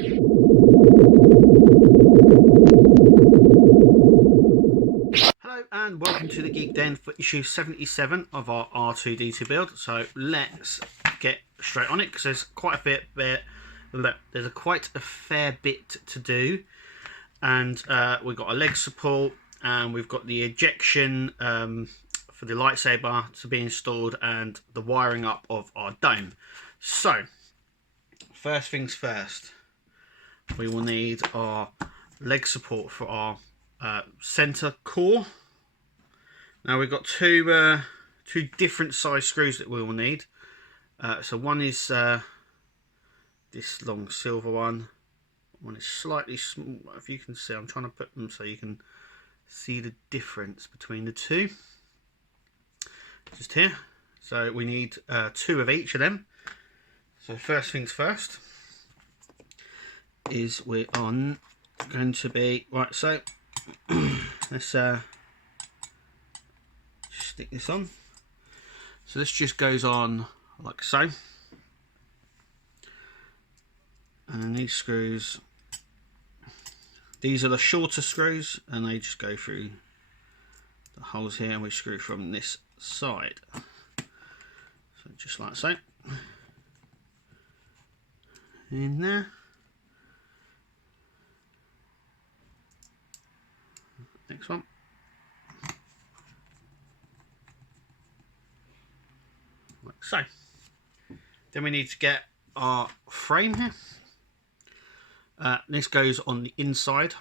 Hello and welcome to the Geek Den for issue 77 of our R2D2 build. So let's get straight on it because there's quite a bit there. There's quite a fair bit to do, and we've got a leg support, and we've got the ejection for the lightsaber to be installed, and the wiring up of our dome. So first things first, we will need our leg support for our center core. Now we've got two different size screws that we will need. So one is this long silver one. One is slightly small. If you can see, I'm trying to put them so you can see the difference between the two. Just here. So we need two of each of them. So first things first is we are going to be right. So let's stick this on. So this just goes on like so, and then these screws, these are the shorter screws, and they just go through the holes here, and we screw from this side. So just like so, in there. Next one. Like so. Then we need to get our frame here. This goes on the inside,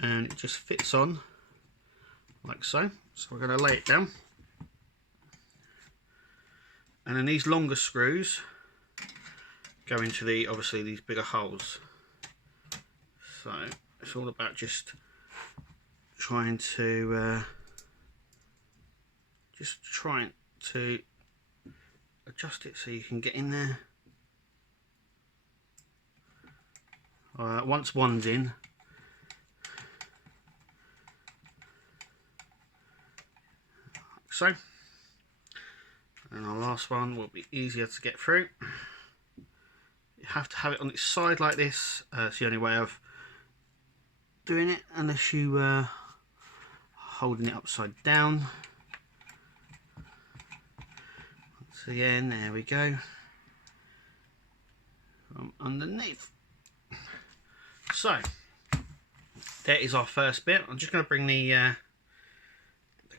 and it just fits on like so. So we're going to lay it down. And then these longer screws go into obviously these bigger holes. So it's all about just trying to adjust it so you can get in there. Once one's in, like so, and our last one will be easier to get through. You have to have it on its side like this. It's the only way of doing it, unless you holding it upside down. Once again, there we go. From underneath. So there is our first bit. I'm just going to bring the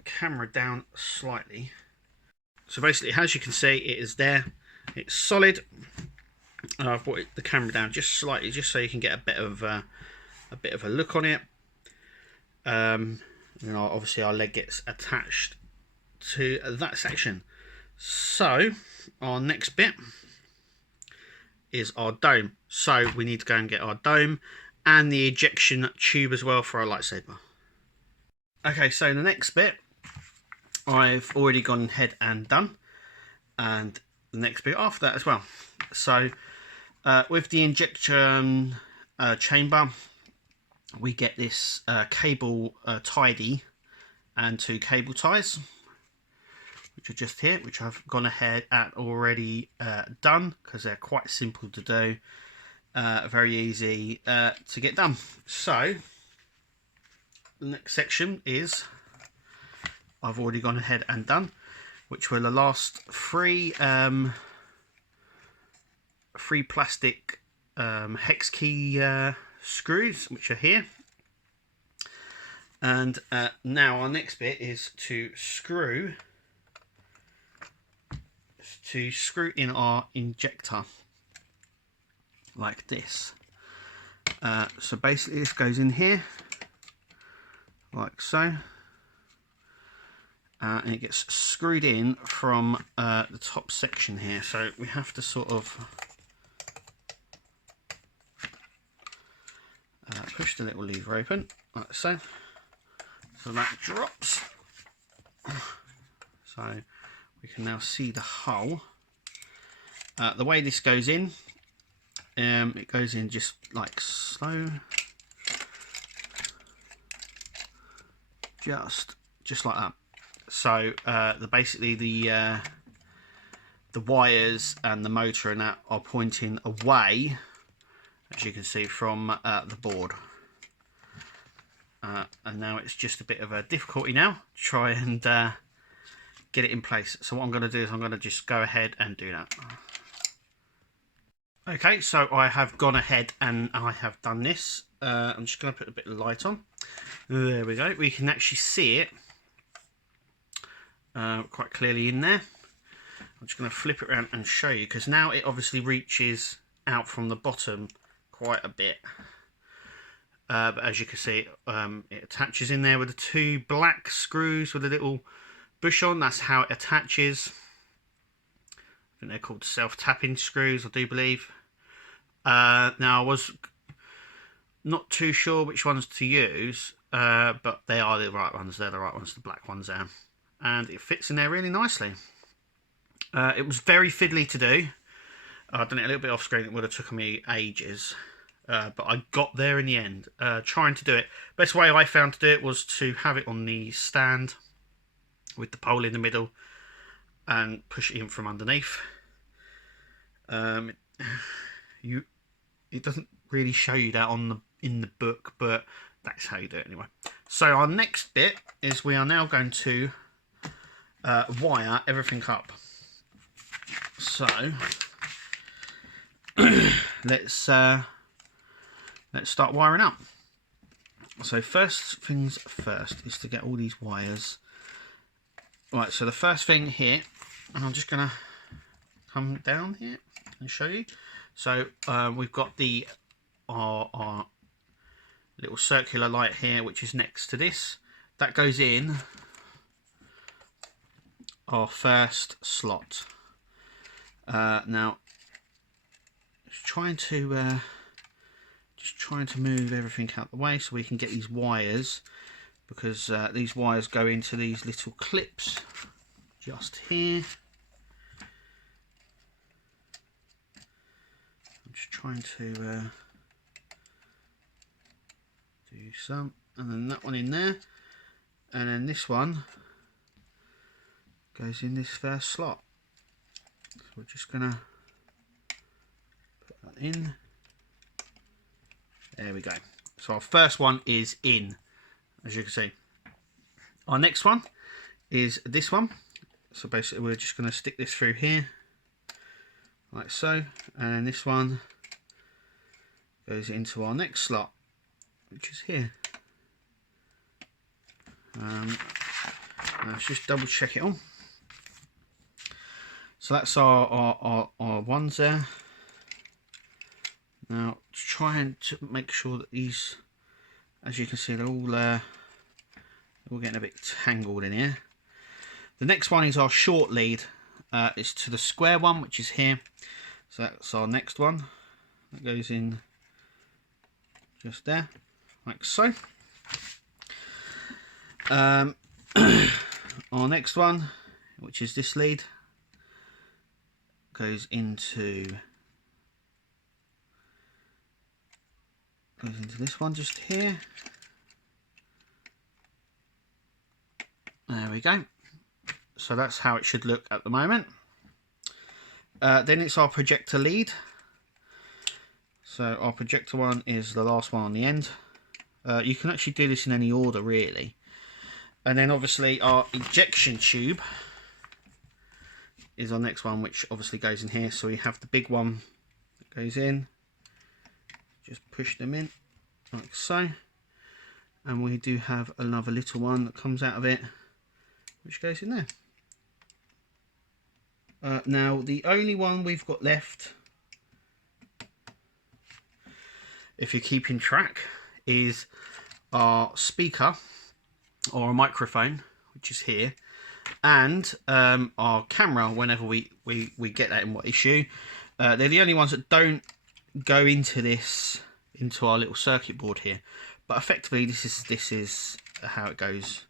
camera down slightly. So basically, as you can see, it is there. It's solid. And I've brought the camera down just slightly, just so you can get a bit of a look on it. You know, obviously our leg gets attached to that section. So our next bit is our dome. So we need to go and get our dome and the ejection tube as well for our lightsaber. Okay, so the next bit I've already gone ahead and done, and the next bit after that as well. So with the injection chamber, we get this cable tidy and two cable ties, which are just here, which I've gone ahead and already done because they're quite simple to do, very easy to get done. So the next section is I've already gone ahead and done, which were the last three plastic hex key screws, which are here. And now our next bit is to screw in our injector like this. So basically this goes in here like so, and it gets screwed in from the top section here. So we have to sort of push the little lever open like so. So that drops. So we can now see the hole. The way this goes in, it goes in just like so, just like that. So basically the wires and the motor and that are pointing away, as you can see from the board. And now it's just a bit of a difficulty now to try and get it in place. So what I'm going to do is I'm going to just go ahead and do that. Okay, so I have gone ahead and I have done this. I'm just going to put a bit of light on. There we go. We can actually see it quite clearly in there. I'm just going to flip it around and show you, because now it obviously reaches out from the bottom quite a bit. But as you can see, it attaches in there with the two black screws with a little bush on. That's how it attaches. I think they're called self-tapping screws, I do believe. Now, I was not too sure which ones to use, but they are the right ones. They're the right ones, the black ones there. And it fits in there really nicely. It was very fiddly to do. I've done it a little bit off screen. It would have taken me ages. But I got there in the end, trying to do it. Best way I found to do it was to have it on the stand with the pole in the middle and push it in from underneath. It doesn't really show you that in the book, but that's how you do it anyway. So our next bit is we are now going to wire everything up. So let's start wiring up. So first things first is to get all these wires. Right, so the first thing here, and I'm just going to come down here and show you. So we've got our little circular light here, which is next to this. That goes in our first slot. Now, just trying to move everything out the way so we can get these wires, because these wires go into these little clips just here. I'm just trying to do some, and then that one in there, and then this one goes in this first slot. So we're just gonna put that in. There we go. So our first one is in, as you can see. Our next one is this one. So basically we're just going to stick this through here, like so. And then this one goes into our next slot, which is here. Let's just double check it all. So that's our ones there. Now, trying to make sure that these, as you can see, they're all getting a bit tangled in here. The next one is our short lead. It's to the square one, which is here. So that's our next one. That goes in just there, like so. Our next one, which is this lead, goes into this one just here. There we go. So that's how it should look at the moment. Then it's our projector lead. So our projector one is the last one on the end. You can actually do this in any order, really. And then obviously our injection tube is our next one, which obviously goes in here. So we have the big one that goes in. Just push them in like so, and we do have another little one that comes out of it, which goes in there. Now the only one we've got left, if you're keeping track, is our speaker or a microphone, which is here, and our camera whenever we get that in what issue. They're the only ones that don't go into our little circuit board here, but effectively this is how it goes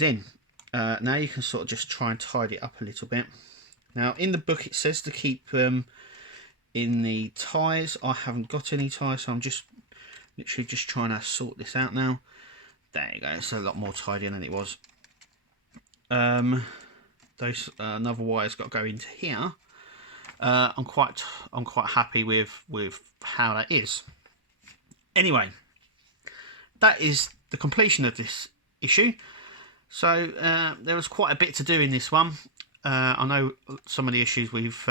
in. Now you can sort of just try and tidy it up a little bit. Now in the book it says to keep in the ties. I haven't got any ties, so I'm just literally just trying to sort this out now. There you go, it's a lot more tidier than it was. Those another wire's got to go into here. I'm quite happy with how that is. Anyway, that is the completion of this issue. So there was quite a bit to do in this one. I know some of the issues we've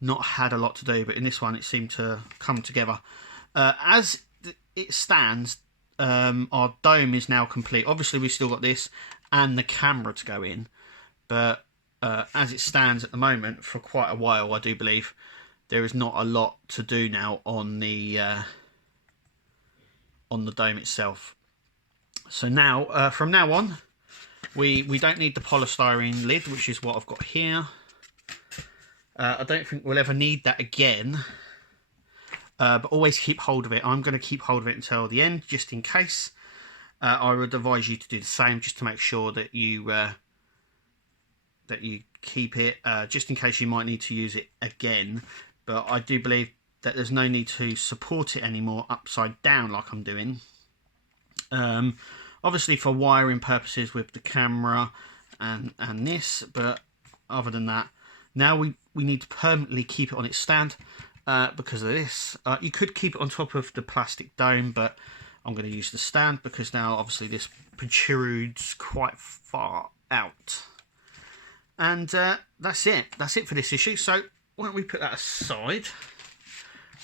not had a lot to do, but in this one it seemed to come together. As it stands, our dome is now complete. Obviously we've still got this and the camera to go in, but as it stands at the moment, for quite a while I do believe, there is not a lot to do now on the dome itself. So now, from now on, we don't need the polystyrene lid, which is what I've got here. I don't think we'll ever need that again, but always keep hold of it. I'm going to keep hold of it until the end, just in case. I would advise you to do the same, just to make sure that you keep it, just in case you might need to use it again. But I do believe that there's no need to support it anymore upside down like I'm doing. Obviously for wiring purposes with the camera and this, but other than that, now we need to permanently keep it on its stand because of this. You could keep it on top of the plastic dome, but I'm going to use the stand because now obviously this protrudes quite far out. And that's it for this issue. So why don't we put that aside,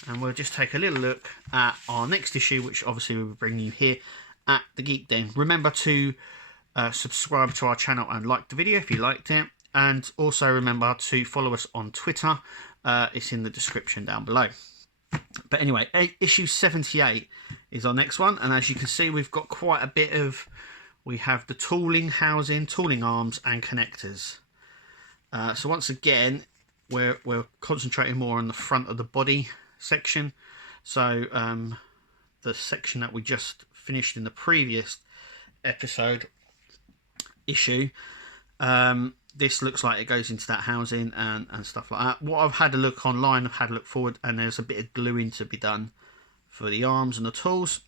and we'll just take a little look at our next issue, which obviously we'll bring you here at the Geek Den. Remember to subscribe to our channel and like the video if you liked it, and also remember to follow us on Twitter. It's in the description down below. But anyway, issue 78 is our next one, and as you can see, we've got quite a bit of, we have the tooling housing, tooling arms and connectors. So once again, we're concentrating more on the front of the body section. So the section that we just finished in the previous episode issue, this looks like it goes into that housing and stuff like that. What I've had a look online, I've had a look forward, and there's a bit of gluing to be done for the arms and the tools.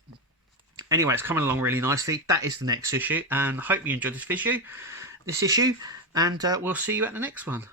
Anyway, it's coming along really nicely. That is the next issue, and I hope you enjoyed this issue, and we'll see you at the next one.